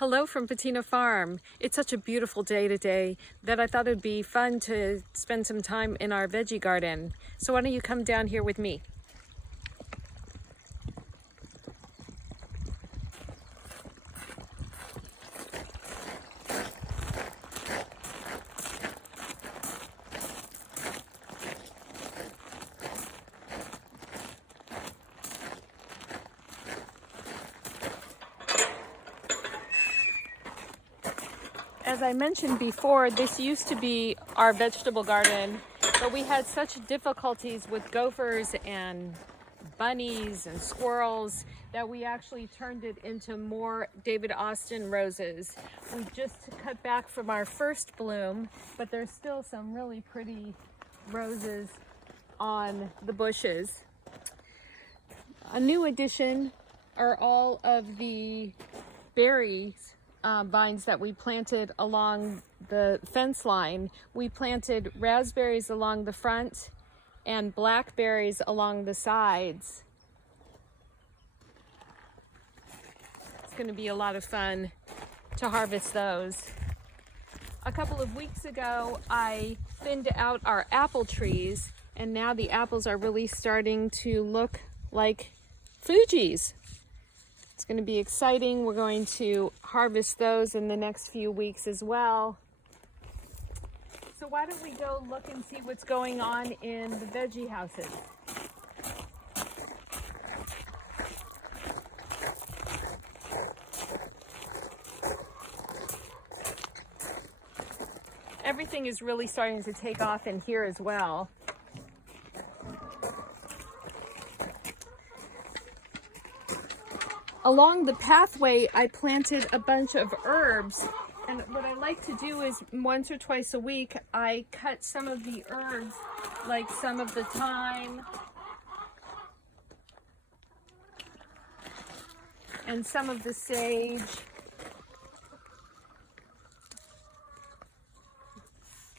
Hello from Patina Farm. It's such a beautiful day today that I thought it'd be fun to spend some time in our veggie garden. So why don't you come down here with me? As I mentioned before, this used to be our vegetable garden, but we had such difficulties with gophers and bunnies and squirrels that we actually turned it into more David Austin roses. We just cut back from our first bloom, but there's still some really pretty roses on the bushes. A new addition are all of the berries vines that we planted along the fence line. We planted raspberries along the front and blackberries along the sides. It's going to be a lot of fun to harvest those. A couple of weeks ago, I thinned out our apple trees, and now the apples are really starting to look like Fuji's. It's going to be exciting. We're going to harvest those in the next few weeks as well. So why don't we go look and see what's going on in the veggie houses. Everything is really starting to take off in here as well. Along the pathway, I planted a bunch of herbs, and what I like to do is once or twice a week, I cut some of the herbs, like some of the thyme and some of the sage.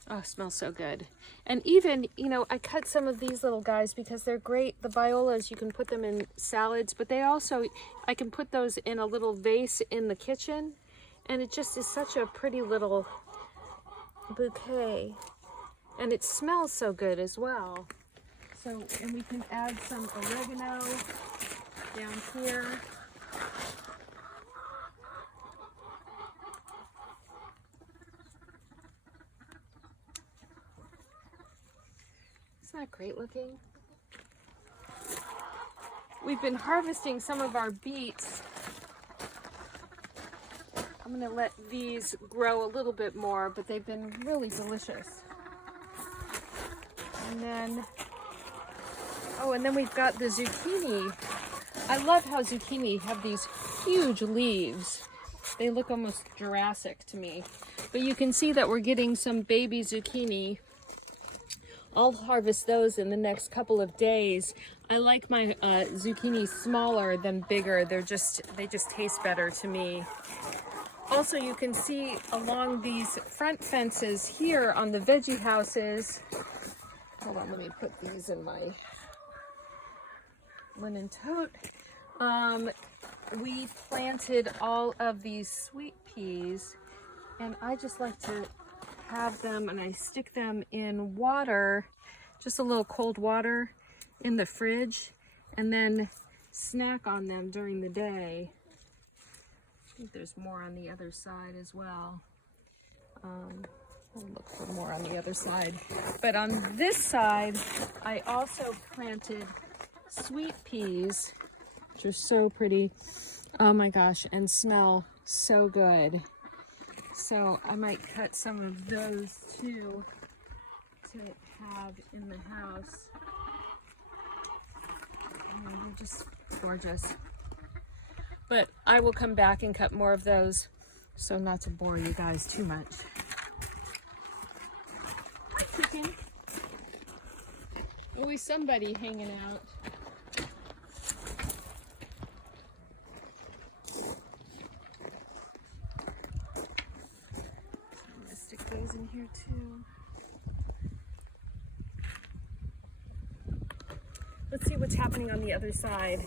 Oh, it smells so good. And even, I cut some of these little guys because they're great. The violas, you can put them in salads, but I can put those in a little vase in the kitchen. And it just is such a pretty little bouquet. And it smells so good as well. So, and we can add some oregano down here. Isn't that great looking? We've been harvesting some of our beets. I'm going to let these grow a little bit more, but they've been really delicious. And then we've got the zucchini. I love how zucchini have these huge leaves. They look almost Jurassic to me. But you can see that we're getting some baby zucchini. I'll harvest those in the next couple of days. I like my zucchini smaller than bigger. They just taste better to me. Also, you can see along these front fences here on the veggie houses. Hold on, let me put these in my linen tote. We planted all of these sweet peas, and I just like to have them, and I stick them in water, just a little cold water in the fridge, and then snack on them during the day. I think there's more on the other side as well. I'll look for more on the other side. But on this side, I also planted sweet peas, which are so pretty. Oh my gosh, and smell so good. So I might cut some of those too to have in the house. And they're just gorgeous. But I will come back and cut more of those, so not to bore you guys too much. Hi, chicken. Always somebody hanging out. Those in here too. Let's see what's happening on the other side.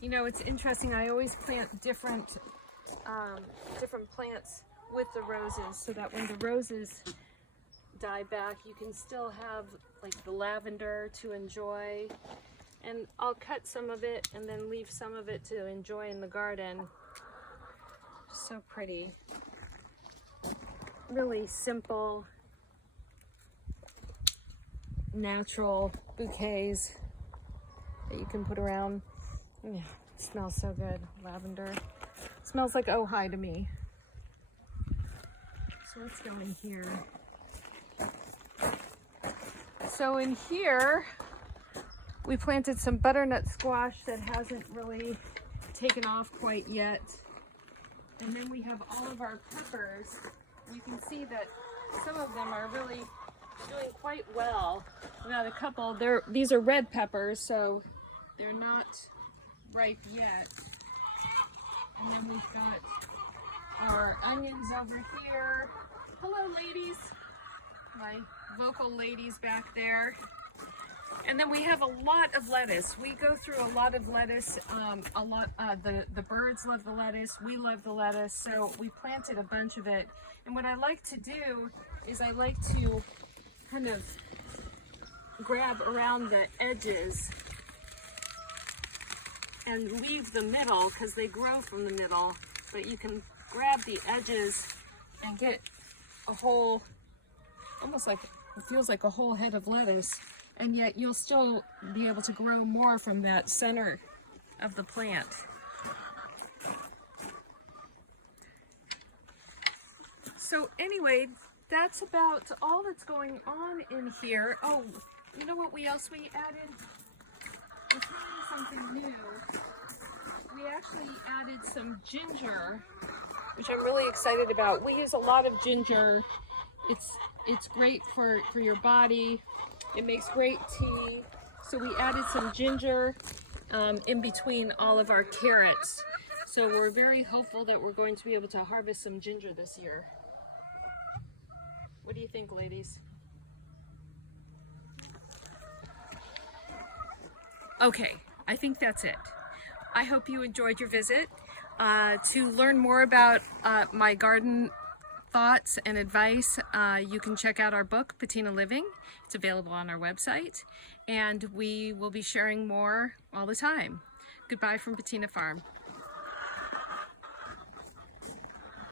You know, it's interesting. I always plant different plants with the roses so that when the roses die back, you can still have like the lavender to enjoy. And I'll cut some of it and then leave some of it to enjoy in the garden. So pretty. Really simple, natural bouquets that you can put around. Yeah, it smells so good. Lavender. It smells like oh hi to me. So let's go in here. So in here, we planted some butternut squash that hasn't really taken off quite yet. And then we have all of our peppers. You can see that some of them are really doing quite well. We got a couple. These are red peppers, so they're not ripe yet. And then we've got our onions over here. Hello, ladies. My vocal ladies back there. And then we have a lot of lettuce. We go through a lot of lettuce. The birds love the lettuce. We love the lettuce. So we planted a bunch of it. And what I like to do is I like to kind of grab around the edges and leave the middle because they grow from the middle. But you can grab the edges and get a whole, almost like, it feels like a whole head of lettuce. And yet you'll still be able to grow more from that center of the plant. So anyway, that's about all that's going on in here. Oh, you know what else we added? We're trying something new. We actually added some ginger, which I'm really excited about. We use a lot of ginger. It's great for your body. It makes great tea. So we added some ginger in between all of our carrots. So we're very hopeful that we're going to be able to harvest some ginger this year. What do you think, ladies? Okay, I think that's it. I hope you enjoyed your visit. To learn more about my garden thoughts and advice, you can check out our book, Patina Living. It's available on our website, and we will be sharing more all the time. Goodbye from Patina Farm.